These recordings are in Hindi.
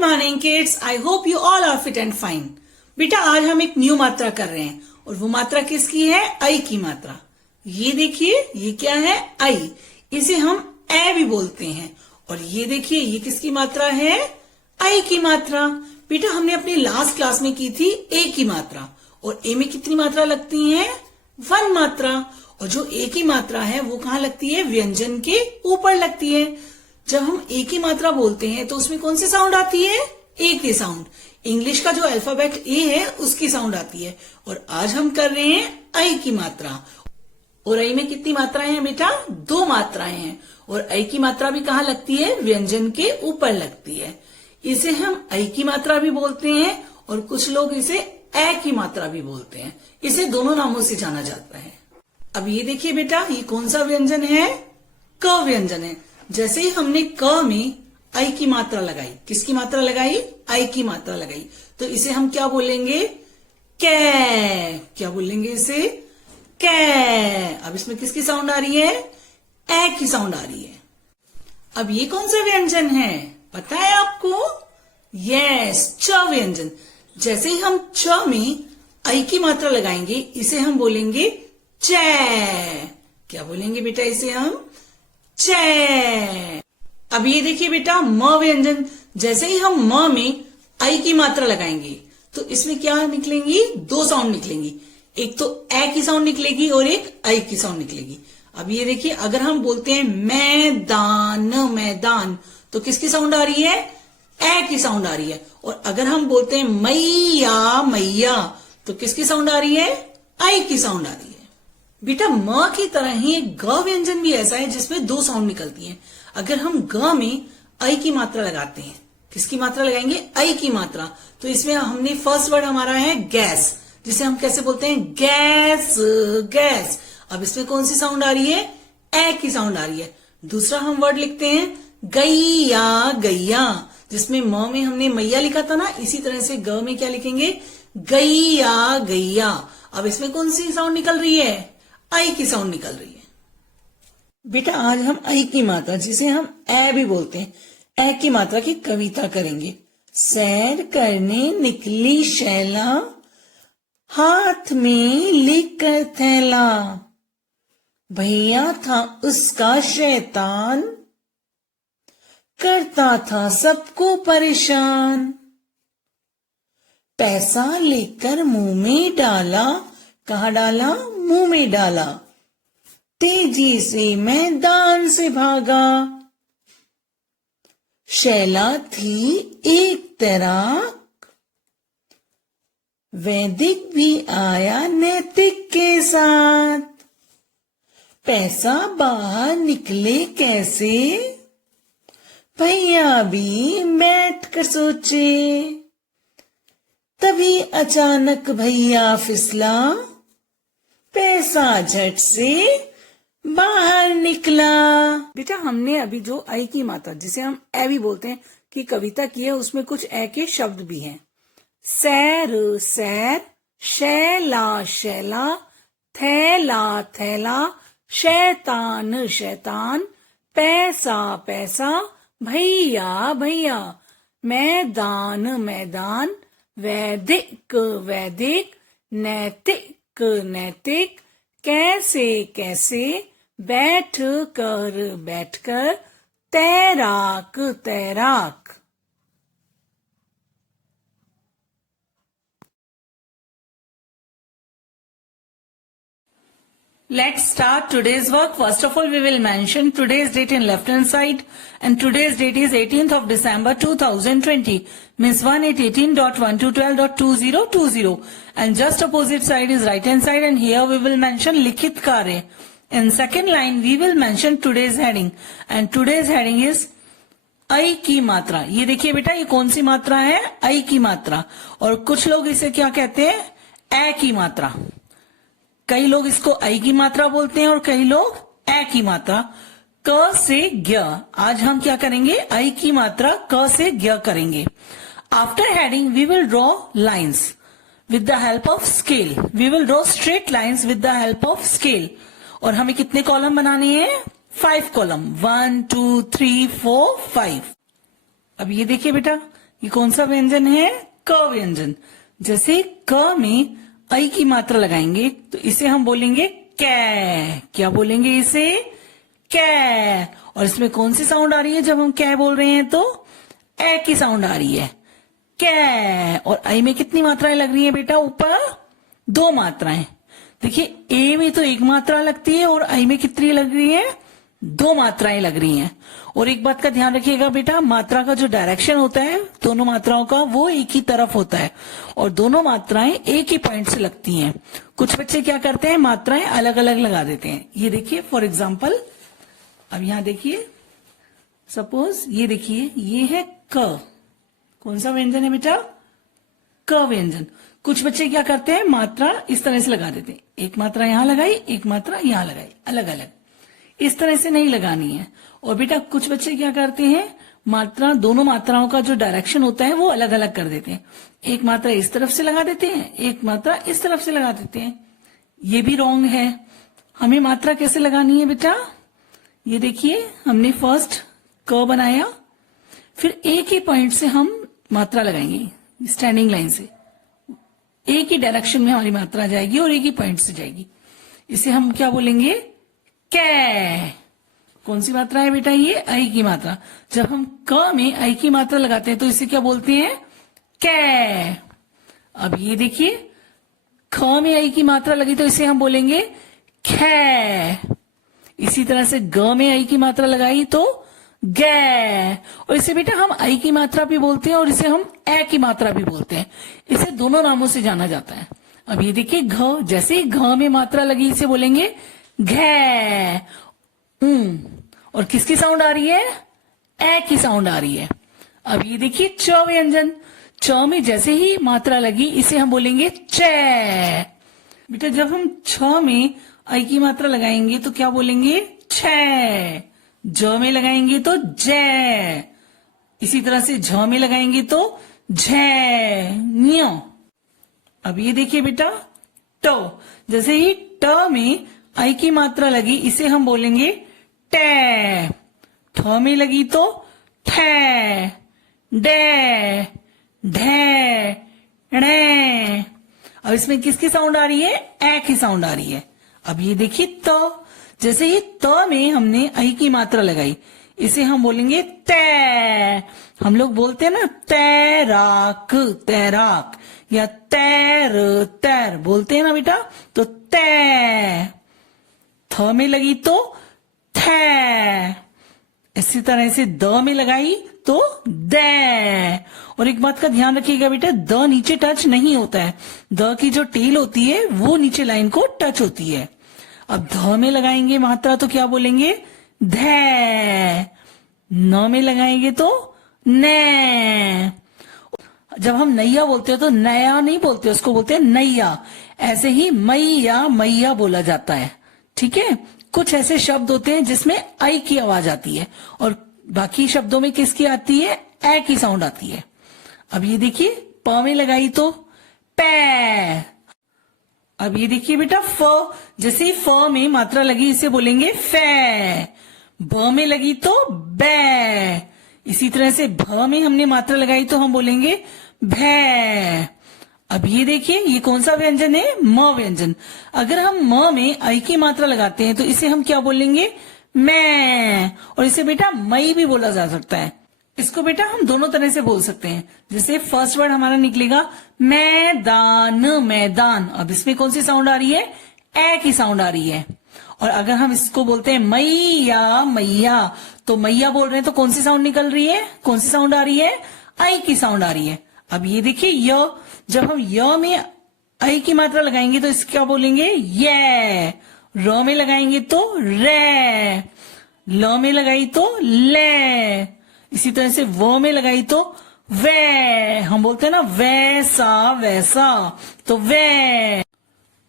Good morning kids, I hope you all are fit and fine. बेटा आज हम एक न्यू मात्रा कर रहे हैं और वो मात्रा किसकी है? आई की मात्रा। ये देखिए ये क्या है? आई। इसे हम ए भी बोलते हैं। और ये देखिए ये किसकी मात्रा है? आई की मात्रा। बेटा हमने अपनी लास्ट क्लास में की थी ए की मात्रा। और ए में कितनी मात्रा लगती है? 1 मात्रा। और जो ए की मात्रा है वो कहाँ लगती है? व्यंजन के ऊपर लगती है। जब हम ए की मात्रा बोलते हैं तो उसमें कौन सी साउंड आती है? ए की साउंड। इंग्लिश का जो अल्फाबेट ए है उसकी साउंड आती है। और आज हम कर रहे हैं आई की मात्रा। और आई में कितनी मात्राएं हैं बेटा? 2 मात्राएं हैं। और आई की मात्रा भी कहाँ लगती है? व्यंजन के ऊपर लगती है। इसे हम आई की मात्रा भी बोलते हैं और कुछ लोग इसे ए की मात्रा भी बोलते हैं। इसे दोनों नामों से जाना जाता है। अब ये देखिए बेटा ये कौन सा व्यंजन है? क व्यंजन है। जैसे ही हमने क में आई की मात्रा लगाई, किसकी मात्रा लगाई? आई की मात्रा लगाई, तो इसे हम क्या बोलेंगे? कै। क्या बोलेंगे इसे? कै। अब इसमें किसकी साउंड आ रही है? ए की साउंड आ रही है। अब ये कौन सा व्यंजन है पता है आपको? यस, च व्यंजन। जैसे ही हम च में आई की मात्रा लगाएंगे इसे हम बोलेंगे चै। क्या बोलेंगे बेटा इसे हम? चै। अब ये देखिए बेटा म व्यंजन। जैसे ही हम म में आई की मात्रा लगाएंगे तो इसमें क्या निकलेंगी? 2 साउंड निकलेंगी। एक तो ए की साउंड निकलेगी और एक आई की साउंड निकलेगी। अब ये देखिए अगर हम बोलते हैं मैदान, मैदान, तो किसकी साउंड आ रही है? ए की साउंड आ रही है। और अगर हम बोलते हैं मैया, मैया, तो किसकी साउंड आ रही है? आई की साउंड आ रही है। बेटा म की तरह ही ग व्यंजन भी ऐसा है जिसमें 2 साउंड निकलती हैं। अगर हम ग में आई की मात्रा लगाते हैं, किसकी मात्रा लगाएंगे? आई की मात्रा, तो इसमें हमने फर्स्ट वर्ड हमारा है गैस, जिसे हम कैसे बोलते हैं? Gas, gas. अब इसमें कौन सी साउंड आ रही है? ए की साउंड आ रही है। दूसरा हम वर्ड लिखते हैं गैया, गैया, जिसमें म में हमने मैया लिखा था ना, इसी तरह से ग में क्या लिखेंगे? गैया, गैया। अब इसमें कौन सी साउंड निकल रही है? आई की साउंड निकल रही है। बेटा आज हम आई की मात्रा, जिसे हम ए भी बोलते हैं, ए की मात्रा की कविता करेंगे। सैर करने निकली शैला, हाथ में लेकर थैला, भैया था उसका शैतान, करता था सबको परेशान, पैसा लेकर मुंह में डाला, कहाँ डाला? मुंह में डाला, तेजी से मैदान से भागा, शैला थी एक तैराक, वैदिक भी आया नैतिक के साथ, पैसा बाहर निकले कैसे, भैया भी बैठ कर सोचे, तभी अचानक भैया फिसला, पैसा झट से बाहर निकला। बेटा हमने अभी जो आई की मात्रा, जिसे हम ए भी बोलते हैं, की कविता की है, उसमें कुछ ए के शब्द भी हैं। सैर, सैर, शैला, शैला, थैला, थैला, शैतान, शैतान, पैसा, पैसा, भैया, भैया, मैदान, मैदान, वैदिक, वैदिक, नैतिक, नैतिक, कैसे, कैसे, बैठ कर, बैठकर, तैराक, तैराक। Let's start today's work. First of all, we will mention today's date in left hand side, and today's date is 18th of December 2020. Means 1/18.12/2020, and just opposite side is right hand side, and here we will mention लिखित कार्य. In second line we will mention today's heading, and today's heading is आई की मात्रा। ये देखिए बेटा ये कौन सी मात्रा है? आई की मात्रा। और कुछ लोग इसे क्या कहते हैं? ए की मात्रा। कई लोग इसको आई की मात्रा बोलते हैं और कई लोग ए की मात्रा। क से ज्ञ। आज हम क्या करेंगे? आई की मात्रा क से ज्ञ करेंगे। After heading we will draw lines with the help of scale. We will draw straight lines with the help of scale. और हमें कितने कॉलम बनाने हैं? 5 कॉलम। 1 2 3 4 5। अब ये देखिए बेटा ये कौन सा व्यंजन है? क व्यंजन। जैसे क में आई की मात्रा लगाएंगे तो इसे हम बोलेंगे कै। क्या बोलेंगे इसे? कै। और इसमें कौन सी साउंड आ रही है जब हम कै बोल रहे हैं? तो ए की साउंड आ रही है, कै। और आई में कितनी मात्राएं लग रही है बेटा? ऊपर 2 मात्राएं। देखिए ए में तो 1 मात्रा लगती है और आई में कितनी लग रही है? 2 मात्राएं लग रही हैं। और एक बात का ध्यान रखिएगा बेटा, मात्रा का जो डायरेक्शन होता है दोनों मात्राओं का वो एक ही तरफ होता है और दोनों मात्राएं एक ही पॉइंट से लगती हैं। कुछ बच्चे क्या करते हैं, मात्राएं अलग अलग लगा देते हैं। ये देखिए फॉर एग्जाम्पल, अब यहां देखिए, सपोज ये देखिए, ये है क। कौन सा व्यंजन है बेटा? क व्यंजन। कुछ बच्चे क्या करते हैं, मात्रा इस तरह से लगा देते हैं, एक मात्रा यहां लगाई, एक मात्रा यहां लगाई, अलग अलग। इस तरह से नहीं लगानी है। और बेटा कुछ बच्चे क्या करते हैं, मात्रा, दोनों मात्राओं का जो डायरेक्शन होता है वो अलग अलग कर देते हैं। एक मात्रा इस तरफ से लगा देते हैं, एक मात्रा इस तरफ से लगा देते हैं। ये भी रॉन्ग है। हमें मात्रा कैसे लगानी है बेटा? ये देखिए, हमने फर्स्ट क बनाया, फिर एक ही पॉइंट से हम मात्रा लगाएंगे, स्टैंडिंग लाइन से। एक ही डायरेक्शन में हमारी मात्रा जाएगी और एक ही पॉइंट से जाएगी। इसे हम क्या बोलेंगे? कै। कौन सी मात्रा है बेटा? ये आई की मात्रा। जब हम क में आई की मात्रा लगाते हैं तो इसे क्या बोलते हैं? कै। अब ये देखिए, ख में आई की मात्रा लगी तो इसे हम बोलेंगे कै। इसी तरह से ग में आई की मात्रा लगाई तो गै। और इसे बेटा हम आई की मात्रा भी बोलते हैं और इसे हम ए की मात्रा भी बोलते हैं। इसे दोनों नामों से जाना जाता है। अब ये देखिए, घ, जैसे ही घ में मात्रा लगी इसे बोलेंगे घै। और किसकी साउंड आ रही है? ए की साउंड आ रही है। अब ये देखिए च व्यंजन। च में जैसे ही मात्रा लगी इसे हम बोलेंगे चै। बेटा जब हम छ में आई की मात्रा लगाएंगे तो क्या बोलेंगे? छै। ज में लगाएंगे तो जै। इसी तरह से झ में लगाएंगे तो झै न्य। अब ये देखिए बेटा, ट, जैसे ही ट में आई की मात्रा लगी इसे हम बोलेंगे टै। ठ में लगी तो ठै, डै, ढै, णै। अब इसमें किसकी साउंड आ रही है? ए की साउंड आ रही है। अब ये देखिए त, जैसे ही त में हमने आई की मात्रा लगाई इसे हम बोलेंगे तै। हम लोग बोलते हैं ना तैराक, तैराक, या तैर, तैर बोलते हैं ना बेटा, तो तै। थ में लगी तो थै। इसी तरह से द में लगाई तो दै। और एक बात का ध्यान रखिएगा बेटा, द नीचे टच नहीं होता है। द की जो टेल होती है वो नीचे लाइन को टच होती है। अब ध में लगाएंगे मात्रा तो क्या बोलेंगे? धै। न में लगाएंगे तो नै। जब हम नैया बोलते हैं तो नया नहीं बोलते, उसको बोलते हैं नैया। ऐसे ही मैया, मैया बोला जाता है। ठीक है, कुछ ऐसे शब्द होते हैं जिसमें आई की आवाज आती है और बाकी शब्दों में किसकी आती है? ए की साउंड आती है। अब ये देखिए, प में लगाई तो पै। अब ये देखिए बेटा, फ, जैसे ही फ में मात्रा लगी इसे बोलेंगे फै। ब में लगी तो बै। इसी तरह से भ में हमने मात्रा लगाई तो हम बोलेंगे भै। अब ये देखिए, ये कौन सा व्यंजन है? म व्यंजन। अगर हम म में आई की मात्रा लगाते हैं तो इसे हम क्या बोलेंगे? मैं। और इसे बेटा मई भी बोला जा सकता है। इसको बेटा हम दोनों तरह से बोल सकते हैं। जैसे फर्स्ट वर्ड हमारा निकलेगा मैदान, मैदान। अब इसमें कौन सी साउंड आ रही है? ए की साउंड आ रही है। और अगर हम इसको बोलते हैं मैया, मैया, तो मैया बोल रहे हैं तो कौन सी साउंड निकल रही है? कौन सी साउंड आ रही है? आई की साउंड आ रही है। अब ये देखिए, य, जब हम य में आई की मात्रा लगाएंगे तो इसको क्या बोलेंगे? ये। र में लगाएंगे तो रे। ल में लगाई तो ले। इसी तरह से व में लगाई तो वे। हम बोलते हैं ना वैसा, वैसा, तो वे।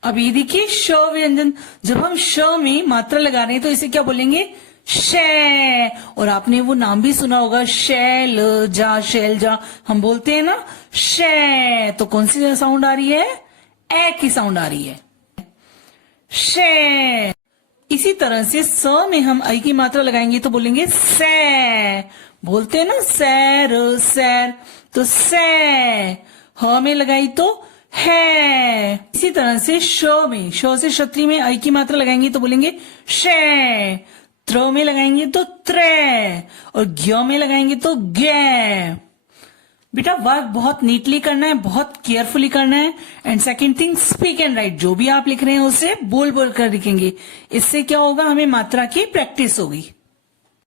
अब ये देखिए श व्यंजन। जब हम श में मात्रा लगा रहे हैं तो इसे क्या बोलेंगे? शै। और आपने वो नाम भी सुना होगा, शैल जा, शैलजा, हम बोलते हैं ना शै। तो कौन सी साउंड आ रही है? ए की साउंड आ रही है, शै। इसी तरह से स में हम आई की मात्रा लगाएंगे तो बोलेंगे सै। बोलते हैं ना सैर, सैर। तो से, ह में लगाई तो है। इसी तरह से शो में, शो से क्षत्रिय में आई की मात्रा लगाएंगे तो बोलेंगे शे, त्र में लगाएंगे तो त्रे, और ग्य में लगाएंगे तो गे। बेटा वर्क बहुत नीटली करना है, बहुत केयरफुली करना है। And second thing, speak and right, जो भी आप लिख रहे हैं उसे बोल बोल कर लिखेंगे। इससे क्या होगा, हमें मात्रा की प्रैक्टिस होगी।